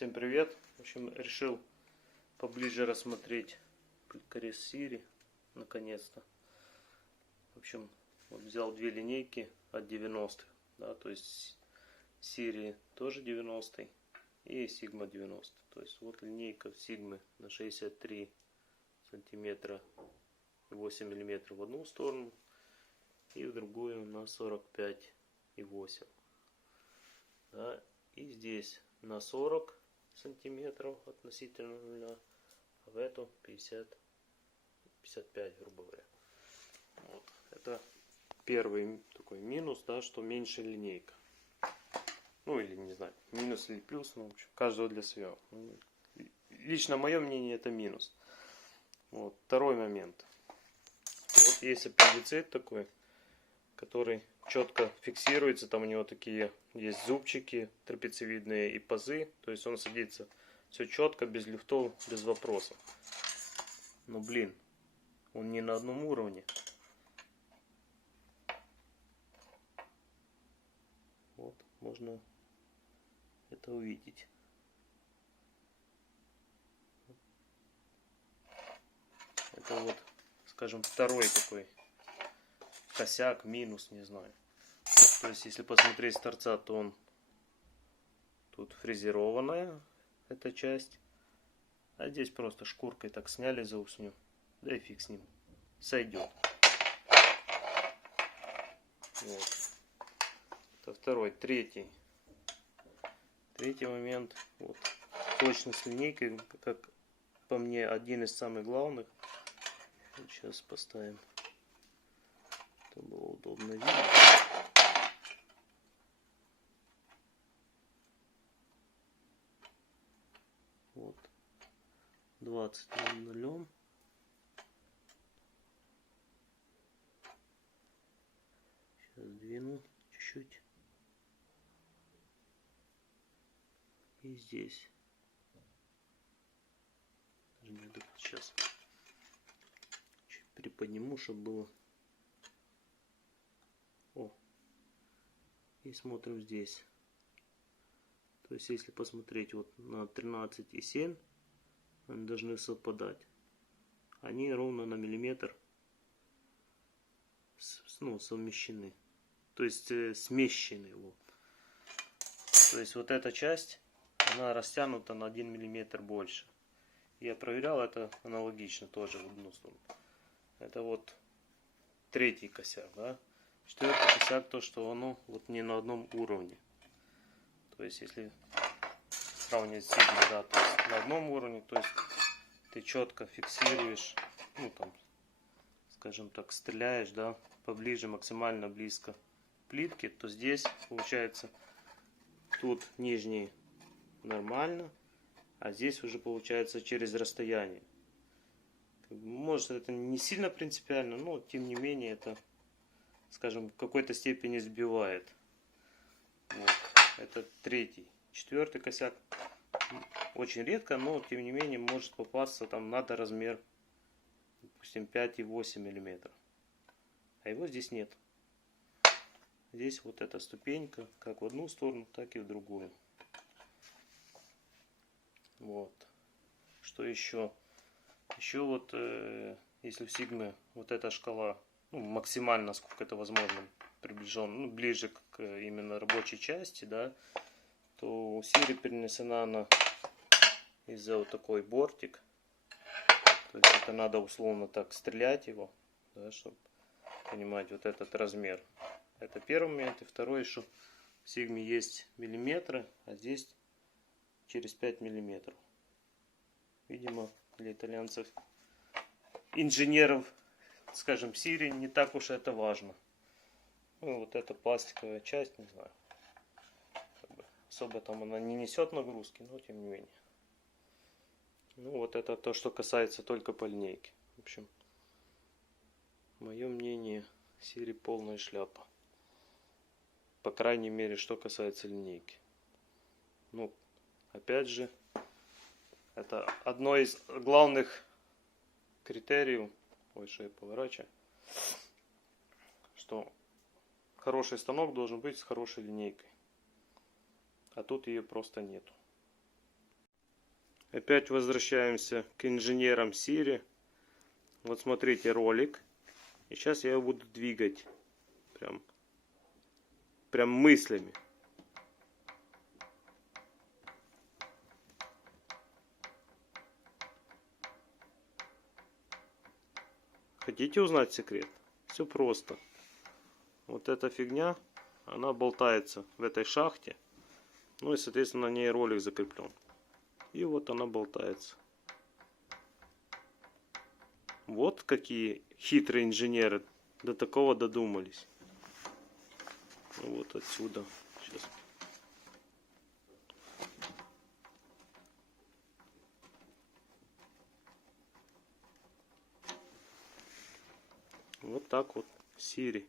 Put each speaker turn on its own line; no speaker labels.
Всем привет! В общем, решил поближе рассмотреть Крес Сири, наконец-то. В общем, вот взял две линейки от 90-х, да, то есть Сири тоже 90 и Сигма 90. То есть вот линейка Сигмы на 63 сантиметра и 8 миллиметров в одну сторону и в другую на 45 и 8. Да, и здесь на 40 сантиметров относительно нуля, а в эту 50, 55, грубо говоря. Вот. Это первый такой минус, да, что меньше линейка. Ну или не знаю, минус или плюс, ну, в общем, каждого для своего. Ну, лично мое мнение это минус. Вот. Второй момент. Вот есть аппендицит такой, который четко фиксируется, там у него такие есть зубчики трапециевидные и пазы, то есть он садится все четко, без люфтов, без вопросов. Но блин, он не на одном уровне. Вот, можно это увидеть. Это вот, скажем, второй такой косяк, минус, не знаю. То есть, если посмотреть с торца, то он тут фрезерованная эта часть. А здесь просто шкуркой так сняли за усню. Да и фиг с ним. Сойдет. Вот. Это второй. Третий. Третий момент. Вот. Точность линейки, как по мне, один из самых главных. Сейчас поставим чтобы было удобно видеть. Вот. 20 нулем. Сейчас двину чуть-чуть. И здесь. Сейчас чуть приподниму, чтобы было и смотрим здесь. То есть, если посмотреть вот на 13,7, они должны совпадать. Они ровно на миллиметр ну, совмещены. То есть, э, смещены. Вот. То есть, вот эта часть, она растянута на 1 миллиметр больше. Я проверял, это аналогично тоже в одну сторону. Это вот третий косяк, да. Четвертый косяк то, что оно вот не на одном уровне. То есть если сравнивать с Sigma, да, то есть на одном уровне, то есть ты четко фиксируешь, ну там, скажем так, стреляешь, да, поближе, максимально близко плитки, то здесь получается тут нижний нормально, а здесь уже получается через расстояние. Может это не сильно принципиально, но тем не менее это скажем, в какой-то степени сбивает. Вот. Это третий. Четвертый косяк очень редко, но тем не менее может попасться, там надо размер, допустим, 5,8 миллиметров. А его здесь нет. Здесь вот эта ступенька, как в одну сторону, так и в другую. Вот. Что еще? Еще вот, э, если в Сигме вот эта шкала ну, максимально, сколько это возможно, приближен, ну, ближе к именно рабочей части, да, то Сири перенесена из-за вот такой бортик. То есть это надо условно так стрелять его, да, чтобы понимать вот этот размер. Это первый момент. И второй, что в Сигме есть миллиметры, а здесь через 5 миллиметров. Видимо, для итальянцев инженеров скажем, Сирии не так уж это важно. Ну, вот эта пластиковая часть, не знаю. Особо там она не несет нагрузки, но тем не менее. Ну, вот это то, что касается только по линейке. В общем, мое мнение, Сири полная шляпа. По крайней мере, что касается линейки. Ну, опять же, это одно из главных критериев я поворачиваю, что хороший станок должен быть с хорошей линейкой. А тут ее просто нету. Опять возвращаемся к инженерам Siri. Вот смотрите ролик. И сейчас я его буду двигать. Прям, прям мыслями. Хотите узнать секрет? Все просто. Вот эта фигня, она болтается в этой шахте. Ну и, соответственно, на ней ролик закреплен. И вот она болтается. Вот какие хитрые инженеры до такого додумались. Вот отсюда. Сейчас. Вот так вот. Сири.